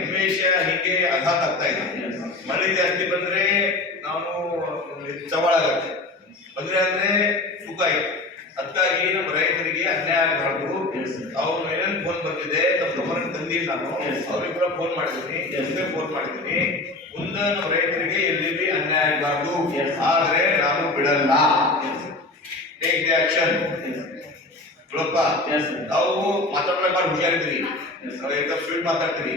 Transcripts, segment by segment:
ಹಮೇಶ ಹೀಗೆ ಆಘಾತ ಆಗ್ತಾ ಇದೆ. ಮಳೆ ಜಾಸ್ತಿ ಬಂದ್ರೆ ನಾವು ಸವಾಲ್ ಆಗುತ್ತೆ, ಬಂದ್ರೆ ಅಂದ್ರೆ ಸುಖ ಇದೆ. ಅದಕ್ಕಾಗಿ ನಮ್ಮ ರೈತರಿಗೆ ಅನ್ಯಾಯ ಆಗಬಾರ್ದು. ಅವ್ರ ಏನೇನು ಫೋನ್ ಬಂದಿದೆ ನಮ್ಮ ಗಮನಕ್ಕೆ ತಂದಿಲ್ಲ. ನಾನು ಅವ್ರಿಗೆ ಕೂಡ ಫೋನ್ ಮಾಡಿದ್ದೀನಿ, ಫೋನ್ ಮಾಡಿದ್ದೀನಿ. ಮುಂದೆ ನಮ್ಮ ರೈತರಿಗೆ ಎಲ್ಲಿ ಅನ್ಯಾಯ ಆಗಬಾರ್ದು. ಆದ್ರೆ ನಾನು ಬಿಡಲ್ಲ. Take the action. ನಾವು ಮಾತಾಡ್ಬೇಕಾದ್ರೆ ಹುಷಾರಿದ್ರಿ, ನಾವು ಸ್ವೀಟ್ ಮಾತಾಡ್ತೀರಿ.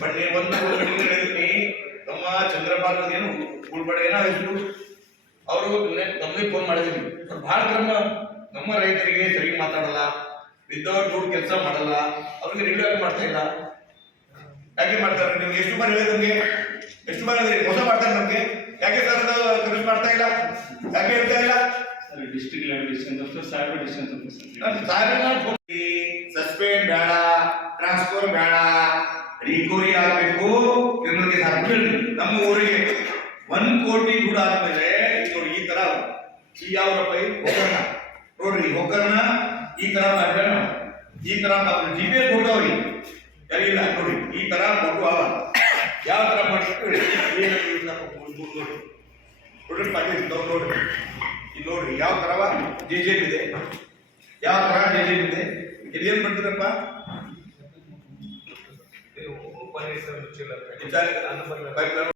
ಬಟ್ ನೀವು ಒಂದು ಹೇಳಿದ್ರಿ ನಮ್ಮ ಚಂದ್ರಬಾಬು ಏನು ಉಳ್ಬಡೆ ಏನೋ ಹೆಸರು, ಅವರು ನಮ್ಗೆ ಫೋನ್ ಮಾಡಿದ್ರಿ. ಬಹಳ ಕ್ರಮ ನಮ್ಮ ರೈತರಿಗೆ ಸರಿ ಮಾತಾಡಲ್ಲ, ವಿದೌಟ್ ದುಡ್ಡು ಕೆಲಸ ಮಾಡಲ್ಲ, ಅವ್ರಿಗೆ ರಿವ್ಯೂ ಮಾಡ್ತಾ ಇಲ್ಲ. ಯಾಕೆ ಮಾಡ್ತಾರೆ? ನಿಮ್ಗೆ ಎಷ್ಟು ಬಾರಿ ಹೇಳಿದ ನಮ್ಗೆ, ಎಷ್ಟು ಬಾರಿ ಮೋಸ ಮಾಡ್ತಾರೆ ನಮ್ಗೆ. ಯಾಕೆ ಸರ್ ಕರೆಕ್ಟ್ ಮಾಡ್ತಾ ಇಲ್ಲ? ಯಾಕೆ ಹೇಳ್ತಾ ಇಲ್ಲ? District level distance officer, cyber distance officer suspend ಬೇಡ, ಟ್ರಾನ್ಸ್ಫರ್ ಬೇಡ, ರಿಕವರಿ ಆಗಬೇಕು. ಕ್ರಿಮಿನಲ್ಗೆ ಹಾಕಿ ನಮ್ಮ ಊರಿಗೆ 1 ಕೋಟಿ ದುಡ್ಡು ಆದ್ಮೇಲೆ ನೋಡಿ ಈ ತರ ಯಾವ ರೂಪಾಯಿ ಹೋಗೋಣ ನೋಡ್ರಿ, ಹೋಗೋಣ ಈ ತರ ಮಾಡ್ಬೇಡ, ಈ ತರ ಜಿಪೇ ಕೊಡ್ತಾವ್ರಿ ಯಾರಿಲ್ಲ ನೋಡಿ, ಈ ತರ ಕೊಟ್ಟು ಅವ ಯಾವ ತರ ಮಾಡ್ಬೇಕು ನೋಡ್ರಿ ಪಾಟೀಲ್ ನೋಡ್ರಿ, ಇಲ್ಲಿ ನೋಡ್ರಿ ಯಾವ ತರ ಜೆಜೆಬ್ ಇದೆ, ಯಾವ ತರ ಜೆಜೆಬ್ ಇದೆ. ಇಲ್ಲಿ ಏನ್ ಮಾಡ್ತೀರಪ್ಪ?